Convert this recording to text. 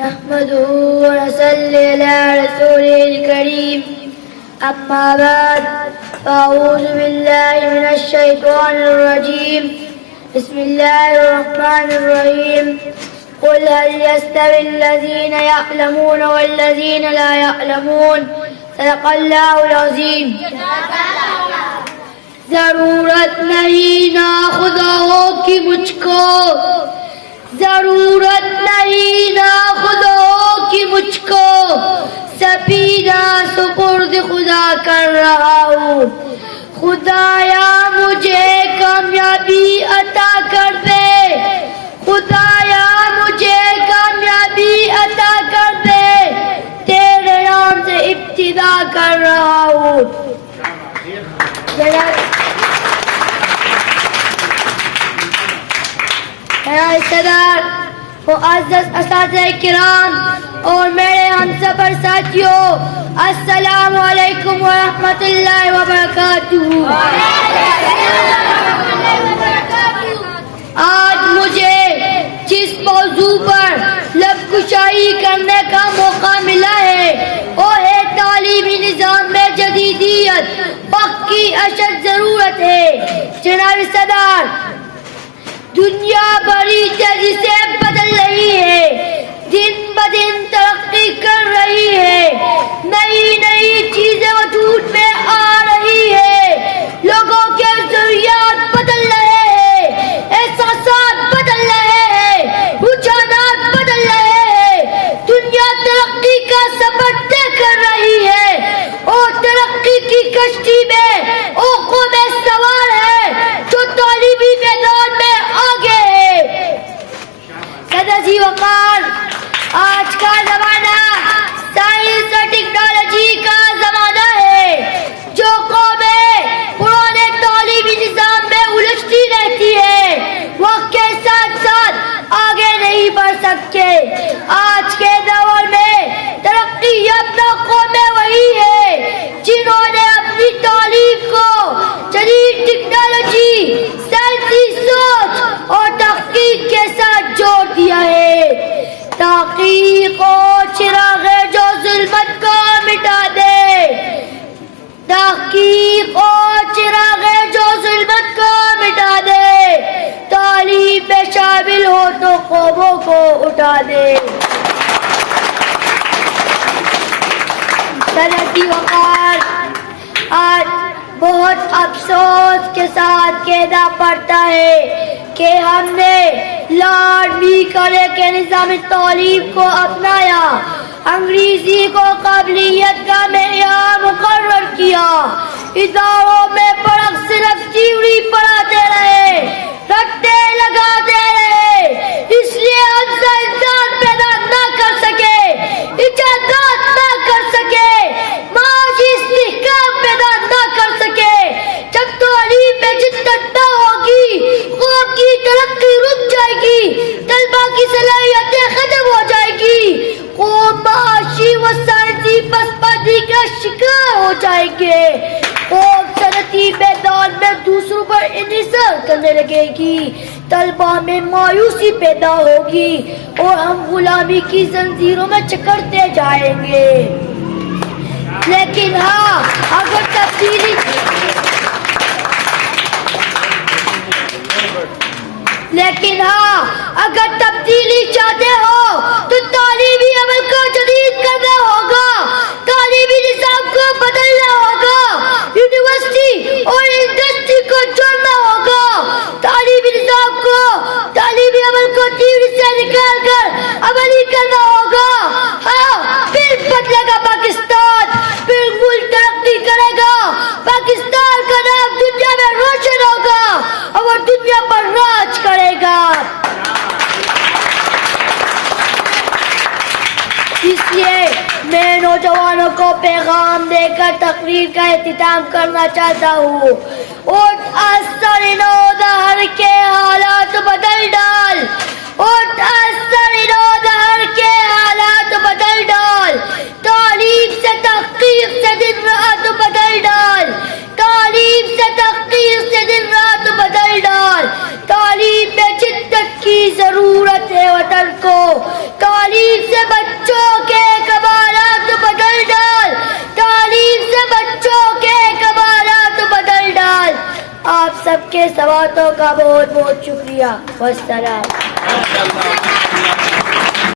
نحمده ونصلي على رسوله الكريم أما بعد فأعوذ بالله من الشيطان الرجيم بسم الله الرحمن الرحيم قل هل يستوي الذين يعلمون والذين لا يعلمون صدق الله العظيم. ضرورت نہیں ناخداؤں کی مجھ کو، ضرورت نہیں ناخداؤں کی مجھ کو، سفینہ سپرد خدا کر رہا ہوں. خدایا مجھے کامیابی عطا کر دے، خدایا مجھے کامیابی عطا کر دے، تیرے نام سے ابتدا کر رہا ہوں. رشتہ دار، معزز اساتذہ کرام اور میرے ہم سفر ساتھیوں، السلام علیکم ورحمۃ اللہ وبرکاتہ. آج مجھے جس موضوع پر لب کشائی کرنے کا موقع ملا ہے وہ ہے تعلیمی نظام میں جدیدیت، وقت کی اشد ضرورت ہے. جناب صدر، دنیا بڑی تیزی سے بدل رہی ہے، دن بدن ترقی کر رہی ہے، نئی نئی چیزیں وجود میں آ رہی ہے، لوگوں کے ضروریات بدل رہے ہیں، احساسات بدل رہے ہیں، رجحانات بدل رہے ہیں. دنیا ترقی کا سفر طے کر رہی ہے اور ترقی کی کشتی میں وہ قومیں سوار ہے جو تعلیمی میدان میں آگے ہے. صدر جی وقار، آج کا زمانہ سائنس اور ٹیکنالوجی کا زمانہ ہے. جو قومیں پرانے تعلیمی نظام میں الجھتی رہتی ہے وقت کے ساتھ ساتھ آگے نہیں بڑھ سکتے. آج کے دور میں ترقی یافتہ قومیں وہی ہے جنہوں نے اپنی تعلیم کو جدید ٹیکنالوجی، سائنسی سوچ اور تحقیق کے ساتھ جوڑ دیا ہے. تحقیق و چراغ جو ظلمت کو مٹا دے، تحقیق و چراغ جو ظلمت کو مٹا دے، تعلیم میں شامل ہو تو قوموں کو اٹھا دے. صنعتی وقار، آج بہت افسوس کے ساتھ کہنا پڑتا ہے کہ ہم نے لارڈ میکالے کے نظام تعلیم کو اپنایا، انگریزی کو قابلیت کا معیار مقرر کیا، اداروں میں پڑھ صرف تھیوری پڑھاتے رہے، رٹے لگاتے رہے، اس لیے ہم سائنسدان پیدا نہ کر سکے، ایجادات نہ کر سکے، معاشی استحکام پیدا نہ کر سکے. جب تعلیم میں جدت نہ ہوگی قوم کی ترقی رک جائے گی، طلبا کی صلاحیتیں ختم ہو جائے گی، قوم معاشی و سائنسی پسماندگی کا شکار ہو جائے گے، قوم صنعتی میدان میں دوسروں پر انحصار کرنے لگے گی، طلبا میں مایوسی پیدا ہوگی اور ہم غلامی کی زنجیروں میں جکڑتے جائیں گے. لیکن ہاں، اگر تبدیلی چاہتے ہو تو تعلیمی عمل کو جدید کرنا ہوگا، تعلیمی نظام کو بدلنا ہوگا، یونیورسٹی اور انڈسٹری کو جوڑنا ہوگا، تعلیمی نظام کو، تعلیمی عمل کو تھیوری سے نکال کر عملی کرنا ہوگا. ہاں، پھر بدلے گا پاکستان، پھر ملک ترقی کرے گا، پاکستان کا نام دنیا میں روشن ہوگا اور وہ دنیا پر راج کرے گا. اس لیے میں نوجوانوں کو پیغام دے کر تقریر کا اختتام کرنا چاہتا ہوں. اٹھ اثر نو دہر کے حالات بدل ڈال، اٹھ اثر نو دہر کے حالات بدل ڈال، تعلیم سے تحقیق سے دن رات بدل ڈال، تعلیم سے تحقیق سے دن رات بدل ڈال. تعلیم میں جدت کی ضرورت ہے وطن کو، تعلیم سے سب کے سواتوں کا بہت بہت شکریہ. والسلام.